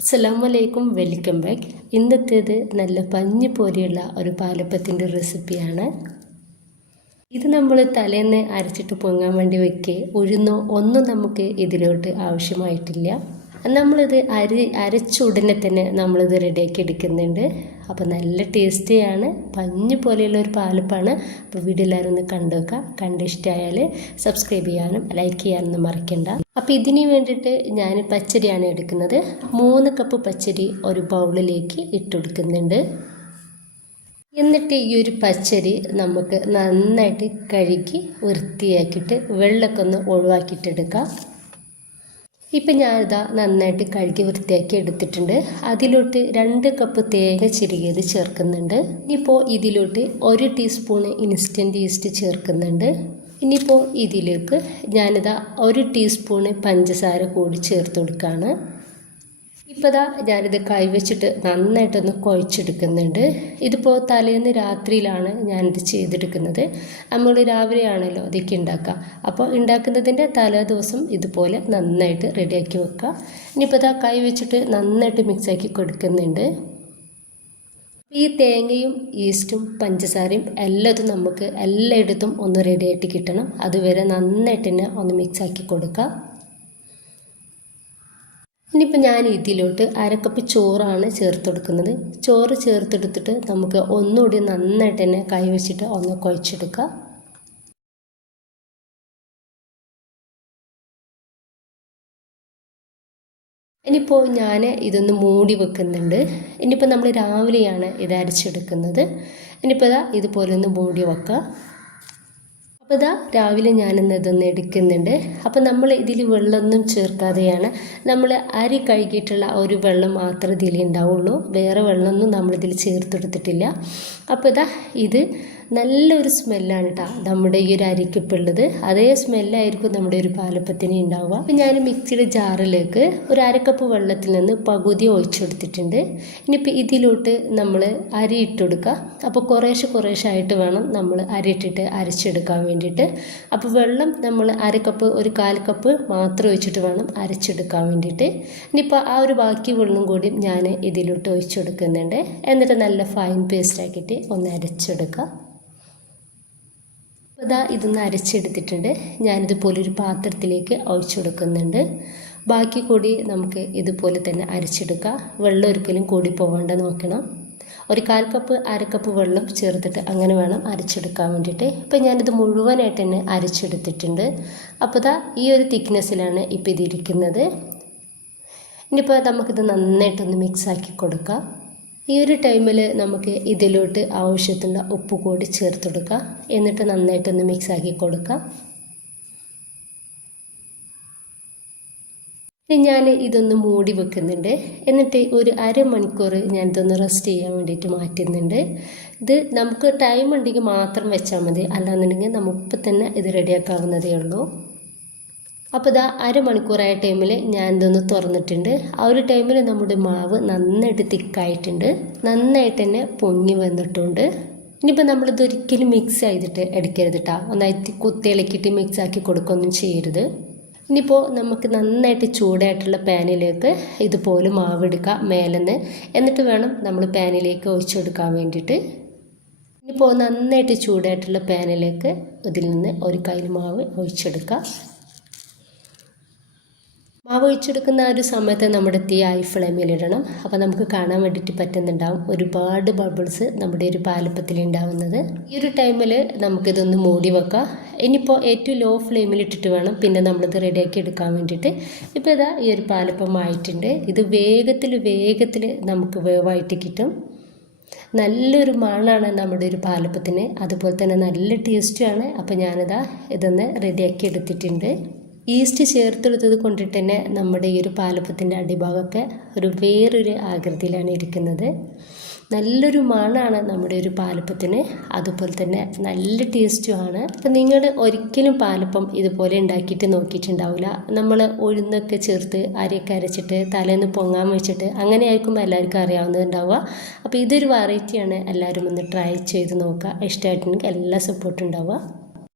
അസ്സലാമലൈക്കും, welcome back. ഇന്നത്തേത് നല്ല പഞ്ഞി പോലെയുള്ള ഒരു പാലപ്പത്തിൻ്റെ റെസിപ്പിയാണ്. ഇത് നമ്മൾ തലേന്ന് അരച്ചിട്ട് പൊങ്ങാൻ വേണ്ടി വെക്കുക, ഉഴുന്നോ ഒന്നും നമുക്ക് ഇതിലോട്ട് ആവശ്യമായിട്ടില്ല. നമ്മളിത് അരച്ച ഉടനെ തന്നെ നമ്മളിത് റെഡിയാക്കി എടുക്കുന്നുണ്ട്. അപ്പോൾ നല്ല ടേസ്റ്റിയാണ്, പഞ്ഞി പോലെയുള്ള ഒരു പാലപ്പാണ്. അപ്പോൾ വീഡിയോ എല്ലാവരും ഒന്ന് കണ്ടു വെക്കുക. കണ്ടിഷ്ടമായാൽ സബ്സ്ക്രൈബ് ചെയ്യാനും ലൈക്ക് ചെയ്യാനൊന്നും മറക്കണ്ട. അപ്പോൾ ഇതിന് വേണ്ടിയിട്ട് ഞാൻ പച്ചരിയാണ് എടുക്കുന്നത്. 3 കപ്പ് പച്ചരി ഒരു ബൗളിലേക്ക് ഇട്ടുകൊടുക്കുന്നുണ്ട്. എന്നിട്ട് ഈ ഒരു പച്ചരി നമുക്ക് നന്നായിട്ട് കഴുകി വൃത്തിയാക്കിയിട്ട് വെള്ളമൊക്കെ ഒന്ന് ഒഴിവാക്കിയിട്ടെടുക്കാം. ഇപ്പം ഞാനിതാ നന്നായിട്ട് കഴുകി വൃത്തിയാക്കി എടുത്തിട്ടുണ്ട്. അതിലോട്ട് 2 കപ്പ് തേങ്ങ ചിരകിയത് ചേർക്കുന്നുണ്ട്. ഇനിയിപ്പോൾ ഇതിലോട്ട് 1 ടീസ്പൂണ് ഇൻസ്റ്റൻറ്റ് ഈസ്റ്റ് ചേർക്കുന്നുണ്ട്. ഇനിയിപ്പോൾ ഇതിലേക്ക് ഞാനിതാ 1 ടീസ്പൂണ് പഞ്ചസാര കൂടി ചേർത്ത് കൊടുക്കുകയാണ്. ഇപ്പോൾ ഞാനിത് കൈവച്ചിട്ട് നന്നായിട്ടൊന്ന് കുഴച്ചെടുക്കുന്നുണ്ട്. ഇതിപ്പോൾ തലേന്ന് രാത്രിയിലാണ് ഞാനിത് ചെയ്തെടുക്കുന്നത്. നമ്മൾ രാവിലെയാണല്ലോ ഇതൊക്കെ ഉണ്ടാക്കുക. അപ്പോൾ ഉണ്ടാക്കുന്നതിൻ്റെ തലേ ദിവസം ഇതുപോലെ നന്നായിട്ട് റെഡിയാക്കി വെക്കുക. ഇനിയിപ്പോൾ കൈവച്ചിട്ട് നന്നായിട്ട് മിക്സാക്കി കൊടുക്കുന്നുണ്ട്. ഈ തേങ്ങയും ഈസ്റ്റും പഞ്ചസാരയും എല്ലാതും നമുക്ക് എല്ലായിടത്തും ഒന്ന് റെഡിയായിട്ട് കിട്ടണം. അതുവരെ നന്നായിട്ട് തന്നെ ഒന്ന് മിക്സാക്കി കൊടുക്കുക. ഇനിയിപ്പോൾ ഞാൻ ഇതിലോട്ട് 1/2 കപ്പ് ചോറാണ് ചേർത്ത് കൊടുക്കുന്നത്. ചോറ് ചേർത്തെടുത്തിട്ട് നമുക്ക് ഒന്നുകൂടി നന്നായിട്ട് തന്നെ കൈവച്ചിട്ട് ഒന്ന് കുഴച്ചെടുക്കുക. ഇനിയിപ്പോൾ ഞാൻ ഇതൊന്ന് മൂടി വെക്കുന്നുണ്ട്. ഇനിയിപ്പോൾ നമ്മൾ രാവിലെയാണ് ഇത് അരച്ചെടുക്കുന്നത്. ഇനിയിപ്പോൾ ഇതുപോലെ ഒന്ന് മൂടി വെക്കുക. അപ്പോൾ രാവിലെ ഞാനിന്ന് ഇതൊന്ന് എടുക്കുന്നുണ്ട്. അപ്പോൾ നമ്മൾ ഇതിൽ വെള്ളമൊന്നും ചേർക്കാതെയാണ് നമ്മൾ അരി കഴുകിയിട്ടുള്ള ഒരു വെള്ളം മാത്രമേ ഇതിൽ ഉണ്ടാവുള്ളൂ. വേറെ വെള്ളമൊന്നും നമ്മളിതിൽ ചേർത്തെടുത്തിട്ടില്ല. അപ്പോൾ ഇത് നല്ലൊരു സ്മെല്ലാണ് കേട്ടോ നമ്മുടെ ഈ ഒരു അരിക്കിപ്പോൾ ഉള്ളത്. അതേ സ്മെല്ലായിരിക്കും നമ്മുടെ ഒരു പാലപ്പത്തിന് ഉണ്ടാവുക. അപ്പോൾ ഞാൻ മിക്സിയുടെ ജാറിലേക്ക് ഒരു 1/2 കപ്പ് വെള്ളത്തിൽ നിന്ന് പകുതി ഒഴിച്ചെടുത്തിട്ടുണ്ട്. ഇനിയിപ്പോൾ ഇതിലോട്ട് നമ്മൾ അരി ഇട്ടുകൊടുക്കുക. അപ്പോൾ കുറേശ്ശെ ആയിട്ട് വേണം നമ്മൾ അരി ഇട്ടിട്ട് അരച്ചെടുക്കാൻ വേണ്ടിയിട്ട്. അപ്പോൾ വെള്ളം നമ്മൾ 1/2 കപ്പ് 1/4 കപ്പ് മാത്രം ഒഴിച്ചിട്ട് വേണം അരച്ചെടുക്കാൻ വേണ്ടിയിട്ട്. ഇനിയിപ്പോൾ ആ ഒരു ബാക്കി വെള്ളം കൂടി ഞാൻ ഇതിലോട്ട് ഒഴിച്ചെടുക്കുന്നുണ്ട്. എന്നിട്ട് നല്ല ഫൈൻ പേസ്റ്റ് ആക്കിയിട്ട് ഒന്ന് അരച്ചെടുക്കുക. ഇതൊന്ന് അരച്ചെടുത്തിട്ടുണ്ട്. ഞാനിതുപോലെ ഒരു പാത്രത്തിലേക്ക് ഒഴിച്ചു കൊടുക്കുന്നുണ്ട്. ബാക്കി കൂടി നമുക്ക് ഇതുപോലെ തന്നെ അരച്ചെടുക്കുക. വെള്ളം ഒരിക്കലും കൂടി പോകാണ്ട് നോക്കണം. 1/4 കപ്പ് 1/2 കപ്പ് വെള്ളം ചേർത്തിട്ട് അങ്ങനെ വേണം അരച്ചെടുക്കാൻ വേണ്ടിയിട്ട്. ഇപ്പം ഞാനിത് മുഴുവനായിട്ട് തന്നെ അരച്ചെടുത്തിട്ടുണ്ട്. അപ്പോൾ ഈ ഒരു തിക്നെസ്സിലാണ് ഇപ്പോൾ ഇതിരിക്കുന്നത്. ഇനിയിപ്പോൾ നമുക്കിത് നന്നായിട്ടൊന്ന് മിക്സാക്കി കൊടുക്കാം. ഈ ഒരു ടൈമിൽ നമുക്ക് ഇതിലോട്ട് ആവശ്യത്തിനുള്ള ഉപ്പ് കൂടി ചേർത്ത് കൊടുക്കുക. എന്നിട്ട് നന്നായിട്ടൊന്ന് മിക്സാക്കി കൊടുക്കുക. ഞാൻ ഇതൊന്ന് മൂടി വെക്കുന്നുണ്ട്. എന്നിട്ട് ഒരു 1/2 മണിക്കൂർ ഞാൻ ഇതൊന്ന് റെസ്റ്റ് ചെയ്യാൻ വേണ്ടിയിട്ട് മാറ്റുന്നുണ്ട്. ഇത് നമുക്ക് ടൈം ഉണ്ടെങ്കിൽ മാത്രം വെച്ചാൽ മതി, അല്ലാന്നുണ്ടെങ്കിൽ നമുക്ക് തന്നെ ഇത് റെഡിയാക്കാവുന്നതേ ഉള്ളൂ. അപ്പോൾ 1/2 മണിക്കൂറായ ടൈമിൽ ഞാൻ ഇതൊന്ന് തുറന്നിട്ടുണ്ട്. ആ ഒരു ടൈമിൽ നമ്മുടെ മാവ് നന്നായിട്ട് തിക്കായിട്ടുണ്ട്, നന്നായിട്ട് തന്നെ പൊങ്ങി വന്നിട്ടുണ്ട്. ഇനിയിപ്പോൾ നമ്മളിതൊരിക്കലും മിക്സ് ചെയ്തിട്ട് എടുക്കരുത് കേട്ടോ. ഒന്നായിട്ട് കുത്തിയിളക്കിയിട്ട് മിക്സ് ആക്കി കൊടുക്കുകയൊന്നും ചെയ്യരുത്. ഇനിയിപ്പോൾ നമുക്ക് നന്നായിട്ട് ചൂടായിട്ടുള്ള പാനിലേക്ക് ഇതുപോലെ മാവെടുക്കുക മേലെന്ന്. എന്നിട്ട് വേണം നമ്മൾ പാനിലേക്ക് ഒഴിച്ചെടുക്കാൻ വേണ്ടിയിട്ട്. ഇനിയിപ്പോൾ നന്നായിട്ട് ചൂടായിട്ടുള്ള പാനിലേക്ക് ഇതിൽ നിന്ന് ഒരു കയ്യിൽ മാവ് ഒഴിച്ചെടുക്കുക. മാവ് ഒഴിച്ചെടുക്കുന്ന ആ ഒരു സമയത്ത് നമ്മുടെ തീ ഹൈ ഫ്ലെയിമിലിടണം. അപ്പോൾ നമുക്ക് കാണാൻ വേണ്ടിയിട്ട് പറ്റുന്നുണ്ടാവും ഒരുപാട് ബബിൾസ് നമ്മുടെ ഒരു പാലപ്പത്തിൽ ഉണ്ടാവുന്നത്. ഈ ഒരു ടൈമിൽ നമുക്കിതൊന്ന് മൂടി വെക്കാം. ഇനിയിപ്പോൾ ഏറ്റവും ലോ ഫ്ലെയിമിലിട്ടിട്ട് വേണം പിന്നെ നമ്മളിത് റെഡിയാക്കി എടുക്കാൻ വേണ്ടിയിട്ട്. ഇപ്പോൾ ഈ ഒരു പാലപ്പം ആയിട്ടുണ്ട്. ഇത് വേഗത്തിൽ നമുക്ക് വേവായിട്ട് കിട്ടും. നല്ലൊരു മണമാണ് നമ്മുടെ ഒരു പാലപ്പത്തിന്, അതുപോലെ തന്നെ നല്ല ടേസ്റ്റുമാണ്. അപ്പോൾ ഇതൊന്ന് റെഡിയാക്കി എടുത്തിട്ടുണ്ട്. ഈസ്റ്റ് ചേർത്തെടുത്തത് കൊണ്ടിട്ട് തന്നെ നമ്മുടെ ഈ ഒരു പാലപ്പത്തിൻ്റെ അടിഭാഗമൊക്കെ വേറൊരു ആകൃതിയിലാണ് ഇരിക്കുന്നത്. നല്ലൊരു മണമാണ് നമ്മുടെ ഒരു പാലപ്പത്തിന്, അതുപോലെ തന്നെ നല്ല ടേസ്റ്റുമാണ്. അപ്പം നിങ്ങൾ ഒരിക്കലും പാലപ്പം ഇതുപോലെ ഉണ്ടാക്കിയിട്ട് നോക്കിയിട്ടുണ്ടാവില്ല. നമ്മൾ ഉഴുന്നൊക്കെ ചേർത്ത് അരിയൊക്കെ അരച്ചിട്ട് തലേന്ന് പൊങ്ങാൻ വെച്ചിട്ട് അങ്ങനെ ആയിരിക്കുമ്പോൾ എല്ലാവർക്കും അറിയാവുന്നതുണ്ടാവുക. അപ്പോൾ ഇതൊരു വെറൈറ്റിയാണ്. എല്ലാവരും ഒന്ന് ട്രൈ ചെയ്ത് നോക്കുക. ഇഷ്ടമായിട്ടുണ്ടെങ്കിൽ എല്ലാ സപ്പോർട്ടും ഉണ്ടാവുക.